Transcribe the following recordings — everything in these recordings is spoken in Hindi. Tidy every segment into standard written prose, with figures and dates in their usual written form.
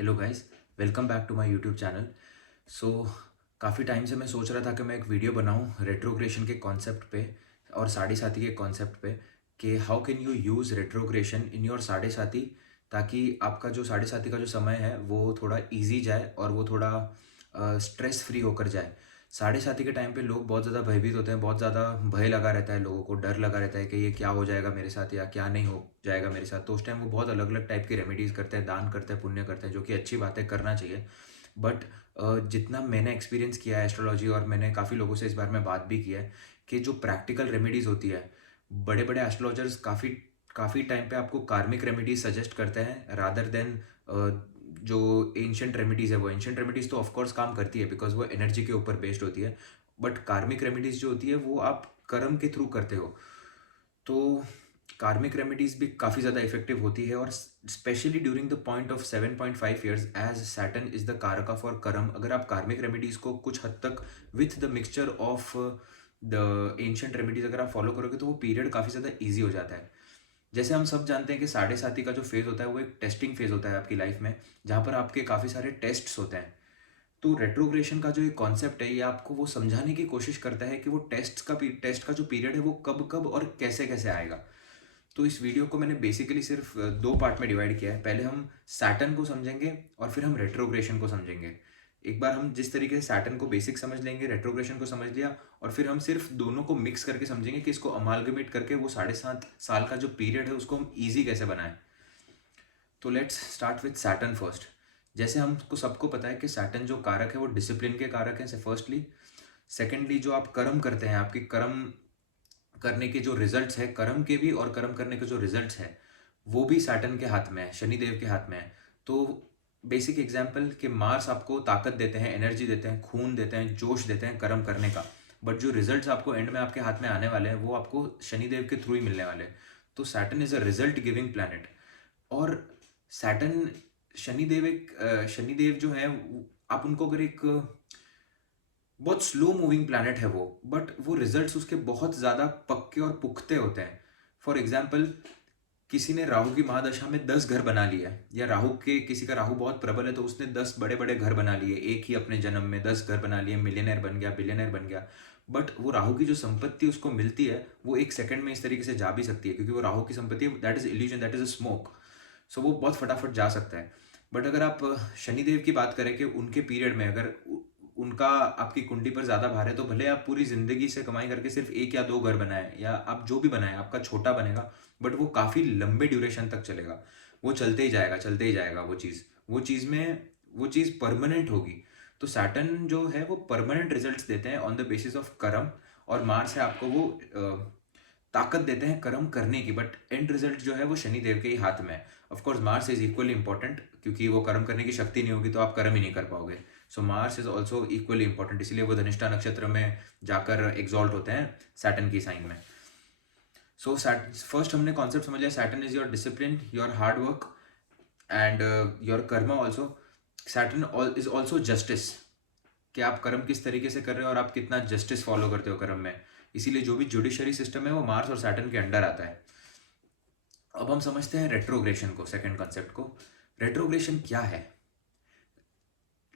Hello guys, welcome back to my YouTube channel. So काफ़ी टाइम से मैं सोच रहा था कि मैं एक वीडियो बनाऊं रेट्रोग्रेशन के कॉन्सेप्ट पे और साढ़े साथी के कॉन्सेप्ट पे कि how can you use retrogression in your साढ़े साथी, ताकि आपका जो साढ़े साथी का जो समय है वो थोड़ा इजी जाए और वो थोड़ा स्ट्रेस फ्री होकर जाए। साढ़े साथी के टाइम पे लोग बहुत ज़्यादा भयभीत होते हैं, बहुत ज़्यादा भय लगा रहता है, लोगों को डर लगा रहता है कि ये क्या हो जाएगा मेरे साथ या क्या नहीं हो जाएगा मेरे साथ। तो उस टाइम वो बहुत अलग अलग टाइप की रेमेडीज़ करते हैं, दान करते हैं, पुण्य करते हैं, जो कि अच्छी बात है, करना चाहिए। बट जितना मैंने एक्सपीरियंस किया है एस्ट्रोलॉजी और मैंने काफ़ी लोगों से इस बारे में बात भी की है कि जो प्रैक्टिकल रेमेडीज़ होती है, बड़े बड़े एस्ट्रोलॉजर्स काफ़ी काफ़ी टाइम पे आपको कार्मिक रेमेडीज सजेस्ट करते हैं रादर देन जो एंशंट रेमेडीज़ है। वो एंशंट रेमेडीज़ तो ऑफकोर्स काम करती है बिकॉज वो एनर्जी के ऊपर बेस्ड होती है, बट कार्मिक रेमेडीज़ जो होती है वो आप कर्म के थ्रू करते हो। तो कार्मिक रेमेडीज भी काफ़ी ज़्यादा इफेक्टिव होती है, और specially during the point of 7.5 years as Saturn is the karaka for karma. अगर आप कार्मिक रेमेडीज को कुछ हद तक with the mixture of the ancient remedies अगर आप फॉलो करोगे तो वो पीरियड काफ़ी ज़्यादा ईजी हो जाता है। जैसे हम सब जानते हैं कि साढ़े साथी का जो फेज़ होता है वो एक टेस्टिंग फेज़ होता है आपकी लाइफ में, जहाँ पर आपके काफ़ी सारे टेस्ट्स होते हैं। तो रेट्रोग्रेशन का जो ये कॉन्सेप्ट है ये आपको वो समझाने की कोशिश करता है कि वो टेस्ट का जो पीरियड है वो कब कब और कैसे कैसे आएगा। तो इस वीडियो को मैंने बेसिकली सिर्फ दो पार्ट में डिवाइड किया है। पहले हम सैटर्न को समझेंगे और फिर हम रेट्रोग्रेशन को समझेंगे। एक बार हम जिस तरीके से सैटर्न को बेसिक समझ लेंगे, रेट्रोग्रेशन को समझ लिया, और फिर हम सिर्फ दोनों को मिक्स करके समझेंगे कि इसको अमालगमेट करके वो 7.5 साल का जो पीरियड है उसको हम ईजी कैसे बनाएं। तो let's start with Saturn first. जैसे हमको सबको पता है कि सैटर्न जो कारक है वो डिसिप्लिन के कारक है फर्स्टली। सेकेंडली जो आप कर्म करते हैं, आपके कर्म करने के जो रिजल्ट्स है, कर्म के भी और कर्म करने के जो रिजल्ट्स है वो भी सैटर्न के हाथ में है, शनिदेव के हाथ में है। तो बेसिक एग्जाम्पल कि मार्स आपको ताकत देते हैं, एनर्जी देते हैं, खून देते हैं, जोश देते हैं कर्म करने का, बट जो रिजल्ट्स आपको एंड में आपके हाथ में आने वाले हैं वो आपको शनिदेव के थ्रू ही मिलने वाले हैं। तो Saturn is a result giving planet. और सैटर्न शनिदेव जो है आप उनको अगर एक बहुत स्लो मूविंग प्लैनेट है वो, बट वो रिजल्ट्स उसके बहुत ज़्यादा पक्के और पुख्ते होते हैं। फॉर एग्जाम्पल, किसी ने राहु की महादशा में 10 घर बना लिया, या राहु के किसी का राहु बहुत प्रबल है तो उसने 10 बड़े बड़े घर बना लिए, एक ही अपने जन्म में 10 घर बना लिए, मिलियनर बन गया, बिलियनर बन गया। बट वो राहु की जो संपत्ति उसको मिलती है वो एक सेकंड में इस तरीके से जा भी सकती है, क्योंकि वो राहु की संपत्ति that is illusion, that is a smoke. So वो बहुत फटाफट जा सकता है। बट अगर आप शनिदेव की बात करें कि उनके पीरियड में अगर उनका आपकी कुंडली पर ज़्यादा भार है, तो भले आप पूरी ज़िंदगी से कमाई करके सिर्फ एक या दो घर बनाए, या आप जो भी बनाए आपका छोटा बनेगा, बट वो काफ़ी लंबे ड्यूरेशन तक चलेगा। वो चलते ही जाएगा, चलते ही जाएगा। वो चीज़ परमानेंट होगी। तो सैटर्न जो है वो परमानेंट रिजल्ट्स देते हैं ऑन द बेसिस ऑफ कर्म, और मार्स है आपको वो ताकत देते हैं कर्म करने की, बट एंड रिजल्ट जो है वो शनि देव के ही हाथ में है। Of course Mars is equally important, क्योंकि वो कर्म करने की शक्ति नहीं होगी तो आप कर्म ही नहीं कर पाओगे। So Mars is also equally important, इसलिए वो धनिष्ठा नक्षत्र में जाकर एग्जॉल्ट होते हैं सैटर्न की साइन में। सो फर्स्ट हमने कॉन्सेप्ट समझ लिया, Saturn is your discipline, your hard work and your Karma also. Saturn is also justice, कि आप कर्म किस तरीके से कर रहे हो और आप कितना जस्टिस फॉलो करते हो कर्म में। इसीलिए जो भी जुडिशरी सिस्टम है वो मार्स और सैटर्न के अंडर आता है। अब हम समझते हैं रेट्रोग्रेशन को, सेकंड कॉन्सेप्ट को। रेट्रोग्रेशन क्या है?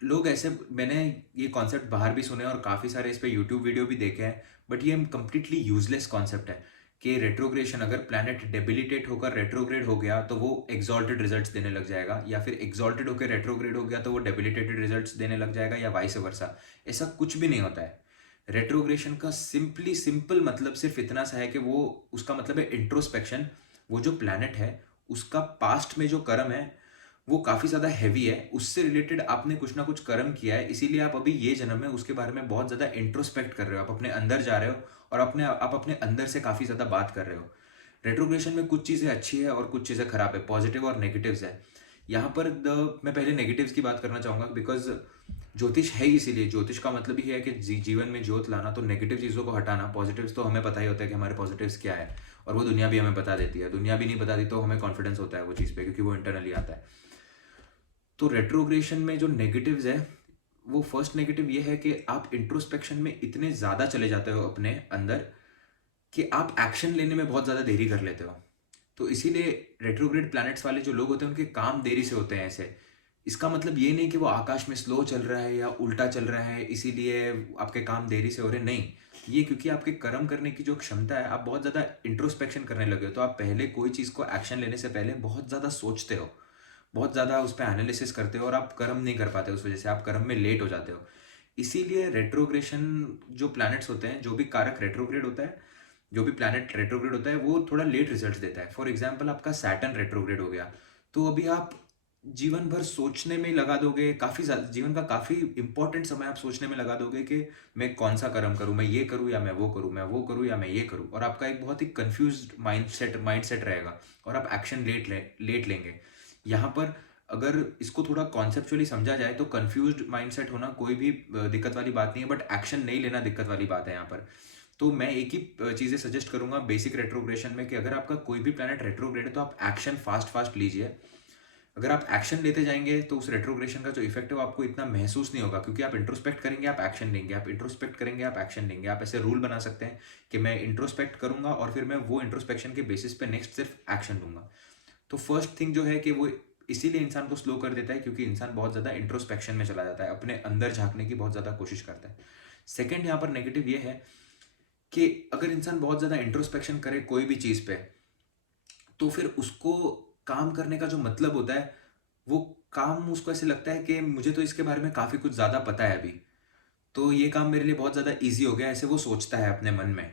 लोग ऐसे, मैंने ये कॉन्सेप्ट बाहर भी सुने और काफ़ी सारे इस पे यूट्यूब वीडियो भी देखे हैं, बट ये कंप्लीटली यूजलेस कॉन्सेप्ट है कि रेट्रोग्रेशन, अगर प्लैनेट डेबिलिटेट होकर रेट्रोग्रेड हो गया तो वो एक्सॉल्टेड रिजल्ट्स देने लग जाएगा, या फिर एक्सॉल्टेड होकर रेट्रोग्रेड हो गया तो वो डेबिलिटेटेड रिजल्ट्स देने लग जाएगा, या वाइस वर्सा। ऐसा कुछ भी नहीं होता है। रेट्रोग्रेशन का सिंपल मतलब सिर्फ इतना सा है कि वो, उसका मतलब है इंट्रोस्पेक्शन। वो जो प्लैनेट है उसका पास्ट में जो कर्म है वो काफ़ी ज़्यादा हैवी है, उससे रिलेटेड आपने कुछ ना कुछ कर्म किया है, इसीलिए आप अभी ये जन्म में उसके बारे में बहुत ज़्यादा इंट्रोस्पेक्ट कर रहे हो, आप अपने अंदर जा रहे हो और आप अपने अंदर से काफ़ी ज़्यादा बात कर रहे हो। रेट्रोग्रेशन में कुछ चीज़ें अच्छी है और कुछ चीज़ें खराब है, पॉजिटिव और नेगेटिव्स है। यहाँ पर मैं पहले नेगेटिव्स की बात करना चाहूँगा, बिकॉज ज्योतिष है ही, इसीलिए ज्योतिष का मतलब ही है कि जीवन में ज्योत लाना, तो नेगेटिव चीज़ों को हटाना। पॉजिटिव्स तो हमें पता ही होता है कि हमारे पॉजिटिव्स क्या है, और वो दुनिया भी हमें बता देती है। दुनिया भी नहीं बताती तो हमें कॉन्फिडेंस होता है वो चीज़ पे, क्योंकि वो इंटरनली आता है। तो रेट्रोग्रेशन में जो नेगेटिव्स है, वो फर्स्ट नेगेटिव ये है कि आप इंट्रोस्पेक्शन में इतने ज़्यादा चले जाते हो अपने अंदर कि आप एक्शन लेने में बहुत ज़्यादा देरी कर लेते हो। तो इसीलिए रेट्रोग्रेड प्लैनेट्स वाले जो लोग होते हैं उनके काम देरी से होते हैं ऐसे, इसका मतलब ये नहीं कि वो आकाश में स्लो चल रहा है या उल्टा चल रहा है, इसीलिए आपके काम देरी से हो रहे हैं, नहीं। ये क्योंकि आपके कर्म करने की जो क्षमता है, आप बहुत ज़्यादा इंट्रोस्पेक्शन करने लगे हो, तो आप पहले कोई चीज़ को एक्शन लेने से पहले बहुत ज़्यादा सोचते हो, बहुत ज़्यादा उस पे एनालिसिस करते हो और आप कर्म नहीं कर पाते, उस वजह से आप कर्म में लेट हो जाते हो। इसीलिए रेट्रोग्रेशन जो प्लैनेट्स होते हैं, जो भी कारक रेट्रोग्रेड होता है, जो भी प्लैनेट रेट्रोग्रेड होता है, वो थोड़ा लेट रिजल्ट्स देता है। फॉर एग्जांपल आपका सैटर्न रेट्रोग्रेड हो गया, तो अभी आप जीवन भर सोचने में लगा दोगे, काफ़ी ज़्यादा जीवन का काफ़ी इंपॉर्टेंट समय आप सोचने में लगा दोगे कि मैं कौन सा कर्म करूँ, मैं ये करूँ या मैं वो करूँ, मैं वो करूँ या मैं ये करूँ, और आपका एक बहुत ही कंफ्यूज्ड माइंडसेट रहेगा और आप एक्शन लेट लेंगे। यहाँ पर अगर इसको थोड़ा कॉन्सेप्चुअली समझा जाए तो कंफ्यूज्ड माइंडसेट होना कोई भी दिक्कत वाली बात नहीं है, बट एक्शन नहीं लेना दिक्कत वाली बात है यहाँ पर। तो मैं एक ही चीज़ें सजेस्ट करूंगा बेसिक रेट्रोग्रेशन में, कि अगर आपका कोई भी प्लैनेट रेट्रोग्रेड है तो आप एक्शन फास्ट फास्ट लीजिए। अगर आप एक्शन लेते जाएंगे तो उस रेट्रोग्रेशन का जो इफेक्ट है वो आपको इतना महसूस नहीं होगा, क्योंकि आप इंट्रोस्पेक्ट करेंगे, आप एक्शन लेंगे, आप इंट्रोस्पेक्ट करेंगे, आप एक्शन लेंगे। आप ऐसे रूल बना सकते हैं कि मैं इंट्रोस्पेक्ट करूंगा और फिर मैं वो इंट्रोस्पेक्शन के बेसिस पे नेक्स्ट सिर्फ एक्शन लूंगा। तो फर्स्ट थिंग जो है कि वो इसीलिए इंसान को स्लो कर देता है, क्योंकि इंसान बहुत ज़्यादा इंट्रोस्पेक्शन में चला जाता है, अपने अंदर झांकने की बहुत ज़्यादा कोशिश करता है। सेकेंड यहाँ पर नेगेटिव ये है कि अगर इंसान बहुत ज़्यादा इंट्रोस्पेक्शन करे कोई भी चीज़ पे, तो फिर उसको काम करने का जो मतलब होता है, वो काम उसको ऐसे लगता है कि मुझे तो इसके बारे में काफ़ी कुछ ज़्यादा पता है अभी, तो ये काम मेरे लिए बहुत ज़्यादा ईजी हो गया, ऐसे वो सोचता है अपने मन में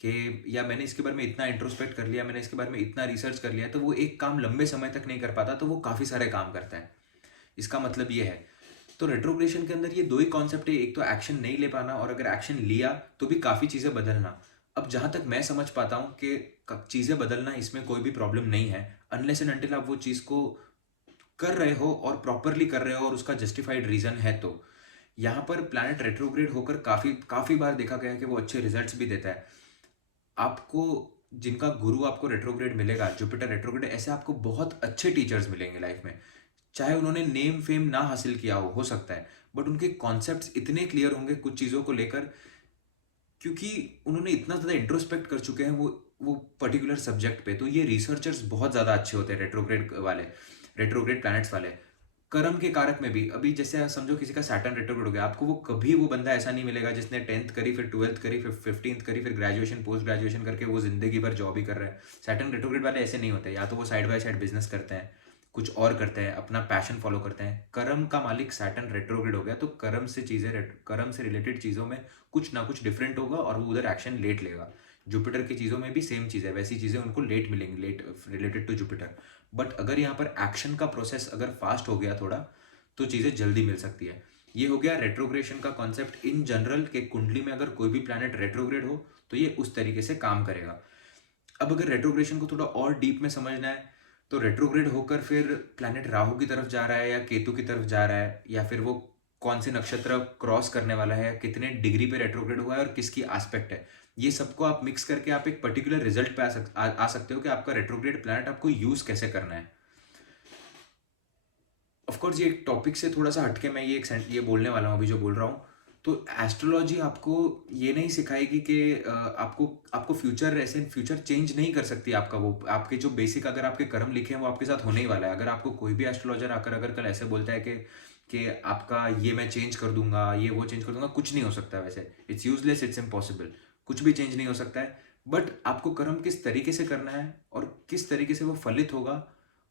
कि या मैंने इसके बारे में इतना इंट्रोस्पेक्ट कर लिया, मैंने इसके बारे में इतना रिसर्च कर लिया, तो वो एक काम लंबे समय तक नहीं कर पाता, तो वो काफ़ी सारे काम करता है। इसका मतलब ये है। तो रेट्रोग्रेशन के अंदर ये दो ही कॉन्सेप्ट है, एक तो एक्शन नहीं ले पाना, और अगर एक्शन लिया तो भी काफ़ी चीज़ें बदलना। अब जहाँ तक मैं समझ पाता हूँ कि चीज़ें बदलना, इसमें कोई भी प्रॉब्लम नहीं है, अनलेस एंड अनटिल आप वो चीज़ को कर रहे हो और प्रॉपरली कर रहे हो और उसका जस्टिफाइड रीज़न है। तो यहाँ पर प्लैनेट रेट्रोग्रेड होकर काफ़ी काफ़ी बार देखा गया है कि वो अच्छे रिजल्ट्स भी देता है आपको। जिनका गुरु आपको रेट्रोग्रेड मिलेगा, जुपिटर रेट्रोग्रेड, ऐसे आपको बहुत अच्छे टीचर्स मिलेंगे लाइफ में, चाहे उन्होंने नेम फेम ना हासिल किया हो सकता है, बट उनके कॉन्सेप्ट्स इतने क्लियर होंगे कुछ चीज़ों को लेकर, क्योंकि उन्होंने इतना ज़्यादा इंट्रोस्पेक्ट कर चुके हैं वो पर्टिकुलर सब्जेक्ट पे। तो ये रिसर्चर्स बहुत ज़्यादा अच्छे होते हैं रेट्रोग्रेड वाले, रेट्रोग्रेड प्लैनेट्स वाले। कर्म के कारक में भी, अभी जैसे समझो किसी का सैटर्न रेट्रोग्रेड हो गया, आपको वो कभी वो बंदा ऐसा नहीं मिलेगा जिसने 10th करी, फिर 12th करी, फिर 15th करी, फिर ग्रेजुएशन पोस्ट ग्रेजुएशन करके वो जिंदगी भर जॉब ही कर रहे हैं। सैटर्न रेट्रोग्रेड वाले ऐसे नहीं होते, या तो वो साइड बाय साइड बिजनेस करते हैं, कुछ और करते हैं, अपना पैशन फॉलो करते हैं। कर्म का मालिक सैटर्न रेट्रोग्रेड हो गया, तो कर्म से कर्म से रिलेटेड चीज़ों में कुछ ना कुछ डिफरेंट होगा और वो उधर एक्शन लेट लेगा। जुपिटर की चीज़ों में भी सेम चीज़ है, वैसी चीज़ें उनको लेट मिलेंगी, late related to Jupiter. But अगर यहाँ पर एक्शन का प्रोसेस अगर फास्ट हो गया थोड़ा, तो चीज़ें जल्दी मिल सकती है। ये हो गया रेट्रोग्रेशन का कॉन्सेप्ट इन जनरल, के कुंडली में अगर कोई भी प्लैनेट रेट्रोग्रेड हो तो ये उस तरीके से काम करेगा। अब अगर रेट्रोग्रेशन को थोड़ा और डीप में समझना है, तो रेट्रोग्रेड होकर फिर प्लैनेट राहु की तरफ जा रहा है या केतु की तरफ जा रहा है, या फिर वो कौन से नक्षत्र क्रॉस करने वाला है, कितने डिग्री पे रेट्रोग्रेड हुआ है और किसकी एस्पेक्ट है, ये सबको आप मिक्स करके आप एक पर्टिकुलर रिजल्ट पे आ सकते हो कि आपका रेट्रोग्रेड प्लैनेट आपको यूज कैसे करना है। ऑफ कोर्स ये टॉपिक से थोड़ा सा हटके मैं ये बोलने वाला हूँ अभी जो बोल रहा हूँ। तो एस्ट्रोलॉजी आपको ये नहीं सिखाएगी कि आपको आपको फ्यूचर चेंज नहीं कर सकती आपका, वो आपके जो बेसिक अगर आपके कर्म लिखे हैं वो आपके साथ होने ही वाला है। अगर आपको कोई भी एस्ट्रोलॉजर आकर अगर कल ऐसे बोलता है कि आपका ये मैं चेंज कर दूंगा, ये वो चेंज कर दूंगा, कुछ नहीं हो सकता वैसे। इट्स यूजलेस, इट्स इम्पॉसिबल, कुछ भी चेंज नहीं हो सकता है। बट आपको कर्म किस तरीके से करना है और किस तरीके से वो फलित होगा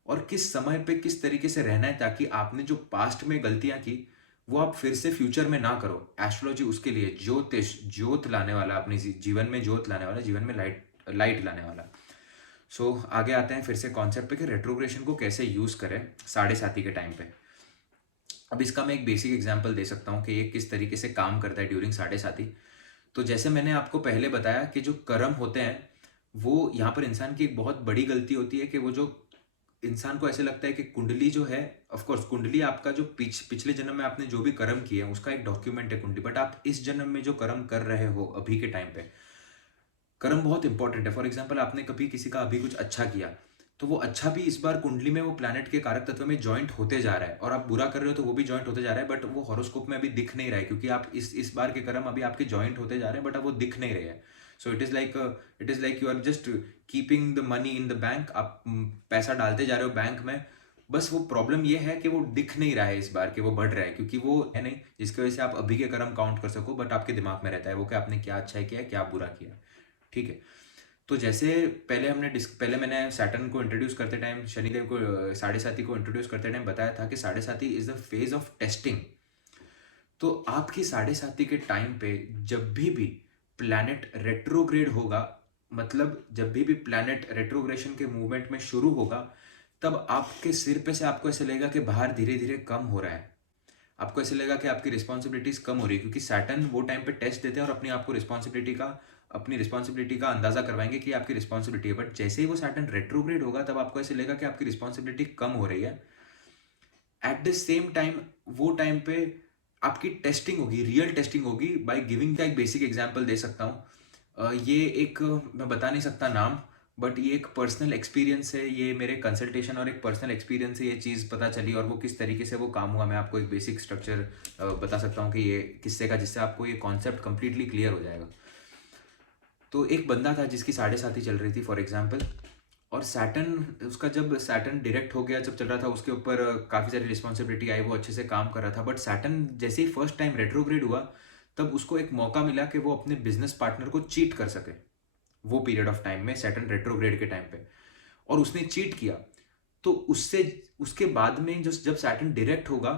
और किस समय पे किस तरीके से रहना है, ताकि आपने जो पास्ट में गलतियां की वो आप फिर से फ्यूचर में ना करो। एस्ट्रोलॉजी उसके लिए, ज्योतिष, ज्योत लाने वाला, अपने जीवन में ज्योत लाने वाला, जीवन में लाइट लाइट लाने वाला। सो आगे आते हैं फिर से कॉन्सेप्ट पे कि रेट्रोग्रेशन को कैसे यूज करें साढ़े साथी के टाइम पे। अब इसका मैं एक बेसिक एग्जांपल दे सकता हूँ कि ये किस तरीके से काम करता है ड्यूरिंग साढ़े साथी। तो जैसे मैंने आपको पहले बताया कि जो कर्म होते हैं, वो यहाँ पर इंसान की एक बहुत बड़ी गलती होती है कि वो जो इंसान को ऐसे लगता है कि कुंडली जो है, ऑफ कोर्स कुंडली आपका जो पिछले जन्म में आपने जो भी कर्म किए हैं उसका एक डॉक्यूमेंट है कुंडली, बट आप इस जन्म में जो कर्म कर रहे हो अभी के टाइम पे, कर्म बहुत इंपॉर्टेंट है। फॉर एग्जाम्पल आपने कभी किसी का अभी कुछ अच्छा किया, तो वो अच्छा भी इस बार कुंडली में वो प्लैनेट के कारक तत्व में ज्वाइंट होते जा रहा है, और आप बुरा कर रहे हो तो वो भी ज्वाइंट होते जा रहा है, बट वो हॉरोस्कोप में अभी दिख नहीं रहा है, क्योंकि आप इस बार के कर्म अभी आपके ज्वाइंट होते जा रहे हैं, बट अब वो दिख नहीं रहे हैं। So it is like you are just keeping the money in the bank. आप पैसा डालते जा रहे हो बैंक में, बस वो प्रॉब्लम ये है कि वो दिख नहीं रहा है इस बार कि वो बढ़ रहा है, क्योंकि वो है नहीं जिसकी वजह से आप अभी के कर्म काउंट कर सको, बट आपके दिमाग में रहता है वो कि आपने क्या अच्छा किया है क्या बुरा किया है। ठीक है, तो जैसे पहले मैंने सैटर्न को इंट्रोड्यूस करते टाइम, शनिदेव को, साढ़े साथी को इंट्रोड्यूस करते टाइम बताया था कि साढ़े साथी is the phase of testing. तो आपकी साढ़े साथी के टाइम पे जब भी प्लैनेट रेट्रोग्रेड होगा, मतलब जब भी प्लैनेट रेट्रोग्रेशन के मूवमेंट में शुरू होगा, तब आपके सिर पे से आपको ऐसे लगेगा कि बाहर धीरे धीरे कम हो रहा है। आपको ऐसे लगेगा कि आपकी रिस्पॉन्सिबिलिटीज कम हो रही है, क्योंकि सैटर्न वो टाइम पे टेस्ट देते हैं और अपनी रिस्पॉन्सिबिलिटी का अंदाजा करवाएंगे कि आपकी रिस्पॉन्सिबिलिटी है। बट जैसे ही वो सैटर्न रेट्रोग्रेड होगा तब आपको ऐसे लगेगा कि आपकी रिस्पॉन्सिबिलिटी कम हो रही है। एट द सेम टाइम वो टाइम पे आपकी टेस्टिंग होगी, रियल टेस्टिंग होगी। बाय गिविंग का एक बेसिक एग्जांपल दे सकता हूँ। ये एक, मैं बता नहीं सकता नाम, बट ये एक पर्सनल एक्सपीरियंस है, ये मेरे कंसल्टेशन और एक पर्सनल एक्सपीरियंस से ये चीज़ पता चली और वो किस तरीके से वो काम हुआ। मैं आपको एक बेसिक स्ट्रक्चर बता सकता हूँ कि ये किससे का, जिससे आपको ये कॉन्सेप्ट कंप्लीटली क्लियर हो जाएगा। तो एक बंदा था जिसकी साढ़े साथी चल रही थी फॉर एग्जाम्पल, और सैटर्न उसका, जब सैटर्न डायरेक्ट हो गया, जब चल रहा था, उसके ऊपर काफ़ी सारी रिस्पॉन्सिबिलिटी आई, वो अच्छे से काम कर रहा था। बट सैटर्न जैसे ही फर्स्ट टाइम रेट्रोग्रेड हुआ, तब उसको एक मौका मिला कि वो अपने बिजनेस पार्टनर को चीट कर सके वो पीरियड ऑफ टाइम में, सैटर्न रेट्रोग्रेड के टाइम पे। और उसने चीट किया, तो उससे उसके बाद में जब सैटर्न डायरेक्ट होगा,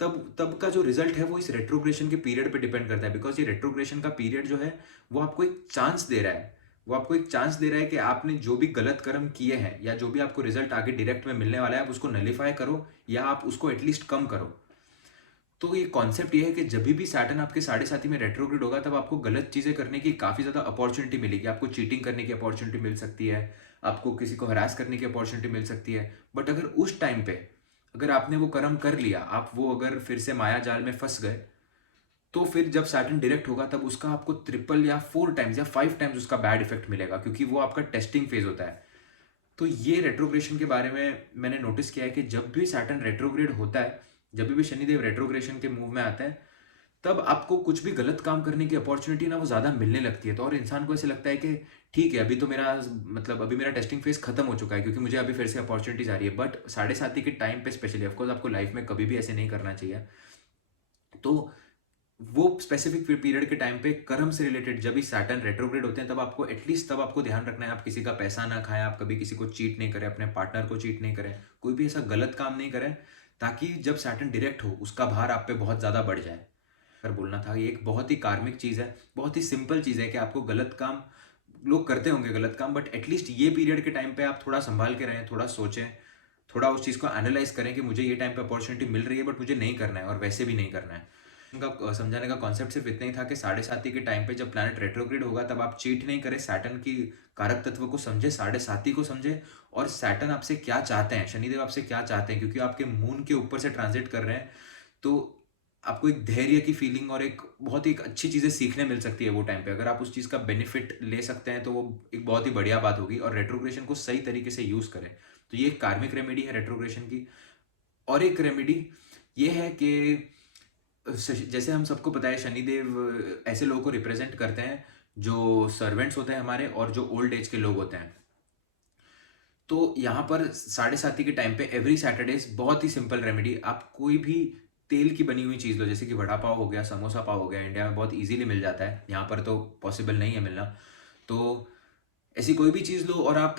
तब तब का जो रिजल्ट है वो इस रेट्रोग्रेशन के पीरियड पे डिपेंड करता है। बिकॉज ये रेट्रोग्रेशन का पीरियड जो है वो आपको एक चांस दे रहा है, वो आपको एक चांस दे रहा है कि आपने जो भी गलत कर्म किए हैं या जो भी आपको रिजल्ट आगे डायरेक्ट में मिलने वाला है, आप उसको नलीफाई करो या आप उसको एटलीस्ट कम करो। तो ये कॉन्सेप्ट ये है कि जब भी सैटर्न आपके साढ़े साथी में रेट्रोग्रेड होगा, तब आपको गलत चीज़ें करने की काफ़ी ज़्यादा अपॉर्चुनिटी मिलेगी। आपको चीटिंग करने की अपॉर्चुनिटी मिल सकती है, आपको किसी को हरास करने की अपॉर्चुनिटी मिल सकती है। बट अगर उस टाइम पे अगर आपने वो कर्म कर लिया, आप वो अगर फिर से माया जाल में फंस गए, तो फिर जब सैटर्न डायरेक्ट होगा तब उसका आपको ट्रिपल या 4 टाइम्स या 5 टाइम्स उसका बैड इफेक्ट मिलेगा, क्योंकि वो आपका टेस्टिंग फेज होता है। तो ये रेट्रोग्रेशन के बारे में मैंने नोटिस किया है कि जब भी सैटर्न रेट्रोग्रेड होता है, जब भी शनिदेव रेट्रोग्रेशन के मूव में आता है, तब आपको कुछ भी गलत काम करने की अपॉर्चुनिटी ना वो ज़्यादा मिलने लगती है। तो और इंसान को ऐसे लगता है कि ठीक है, अभी तो मेरा, मतलब अभी मेरा टेस्टिंग फेज खत्म हो चुका है, क्योंकि मुझे अभी फिर से अपॉर्चुनिटीज आ रही है। बट साढ़े साथी के टाइम पे स्पेशली, ऑफकोर्स आपको लाइफ में कभी भी ऐसे नहीं करना चाहिए। तो वो स्पेसिफिक पीरियड के टाइम पे कर्म से रिलेटेड जब भी सैटर्न रेट्रोग्रेड होते हैं, तब आपको एटलीस्ट तब आपको ध्यान रखना है, आप किसी का पैसा ना खाएं, आप कभी किसी को चीट नहीं करें, अपने पार्टनर को चीट नहीं करें, कोई भी ऐसा गलत काम नहीं करें, ताकि जब सैटर्न डायरेक्ट हो उसका भार आप पे बहुत ज़्यादा बढ़ जाए। अगर बोलना था, ये एक बहुत ही कार्मिक चीज़ है, बहुत ही सिंपल चीज़ है कि आपको गलत काम, लोग करते होंगे गलत काम, बट एटलीस्ट ये पीरियड के टाइम पे आप थोड़ा संभाल के रहें, थोड़ा सोचें, थोड़ा उस चीज़ को एनालाइज करें कि मुझे ये टाइम पे अपॉर्चुनिटी मिल रही है बट मुझे नहीं करना है और वैसे भी नहीं करना है। उनका समझाने का कॉन्सेप्ट सिर्फ इतना ही था कि साढ़े साथी के टाइम पे जब प्लैनेट रेट्रोग्रेड होगा, तब आप चीट नहीं करें, सैटर्न की कारक तत्व को समझे, साढ़े साथी को समझे, और सैटर्न आपसे क्या चाहते हैं, शनिदेव आपसे क्या चाहते हैं, क्योंकि आपके मून के ऊपर से ट्रांजिट कर रहे हैं। तो आपको एक धैर्य की फीलिंग और एक बहुत ही अच्छी चीज़ें सीखने मिल सकती है वो टाइम पे। अगर आप उस चीज़ का बेनिफिट ले सकते हैं तो वो एक बहुत ही बढ़िया बात होगी, और रेट्रोग्रेशन को सही तरीके से यूज़ करें। तो ये एक कार्मिक रेमेडी है रेट्रोग्रेशन की। और एक रेमेडी ये है कि जैसे हम सबको पता है, शनिदेव ऐसे लोगों को रिप्रेजेंट करते हैं जो सर्वेंट्स होते हैं हमारे, और जो ओल्ड एज के लोग होते हैं। तो यहाँ पर साढ़े साथी के टाइम पे एवरी सैटरडेज बहुत ही सिंपल रेमेडी, आप कोई भी तेल की बनी हुई चीज़ लो, जैसे कि वड़ा पाव हो गया, समोसा पाव हो गया, इंडिया में बहुत इजीली मिल जाता है, यहाँ पर तो पॉसिबल नहीं है मिलना। तो ऐसी कोई भी चीज़ लो और आप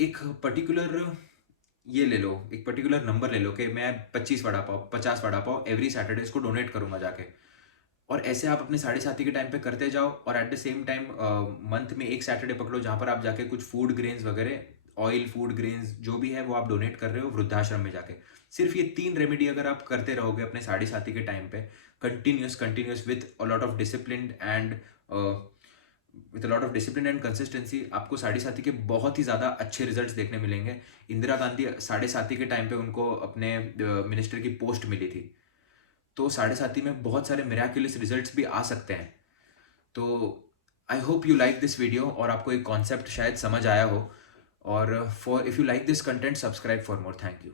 एक पर्टिकुलर ये ले लो, एक पर्टिकुलर नंबर ले लो कि मैं 25 वड़ा पाव, 50 वड़ा पाव एवरी सैटरडे इसको डोनेट करूँगा जाके। और ऐसे आप अपने साढ़े साथी के टाइम पे करते जाओ, और at the same time month में एक सैटरडे पकड़ो जहाँ पर आप जाके कुछ फूड ग्रेन्स वगैरह, ऑयल, फूड ग्रेन्स जो भी है वो आप डोनेट कर रहे हो वृद्धाश्रम में जाके। सिर्फ ये 3 रेमेडी अगर आप करते रहोगे अपने साढ़े साथी के टाइम पे, continuous with a lot of discipline and consistency, आपको साढ़े साथी के बहुत ही ज़्यादा अच्छे रिजल्ट्स देखने मिलेंगे। इंदिरा गांधी साढ़े साथी के टाइम पे उनको अपने मिनिस्टर की पोस्ट मिली थी, तो साढ़े साथी में बहुत सारे मिराक्युलस रिजल्ट्स भी आ सकते हैं। तो I hope you like this video, और आपको एक कॉन्सेप्ट शायद समझ आया हो। और for if you like this content, subscribe for more. Thank you.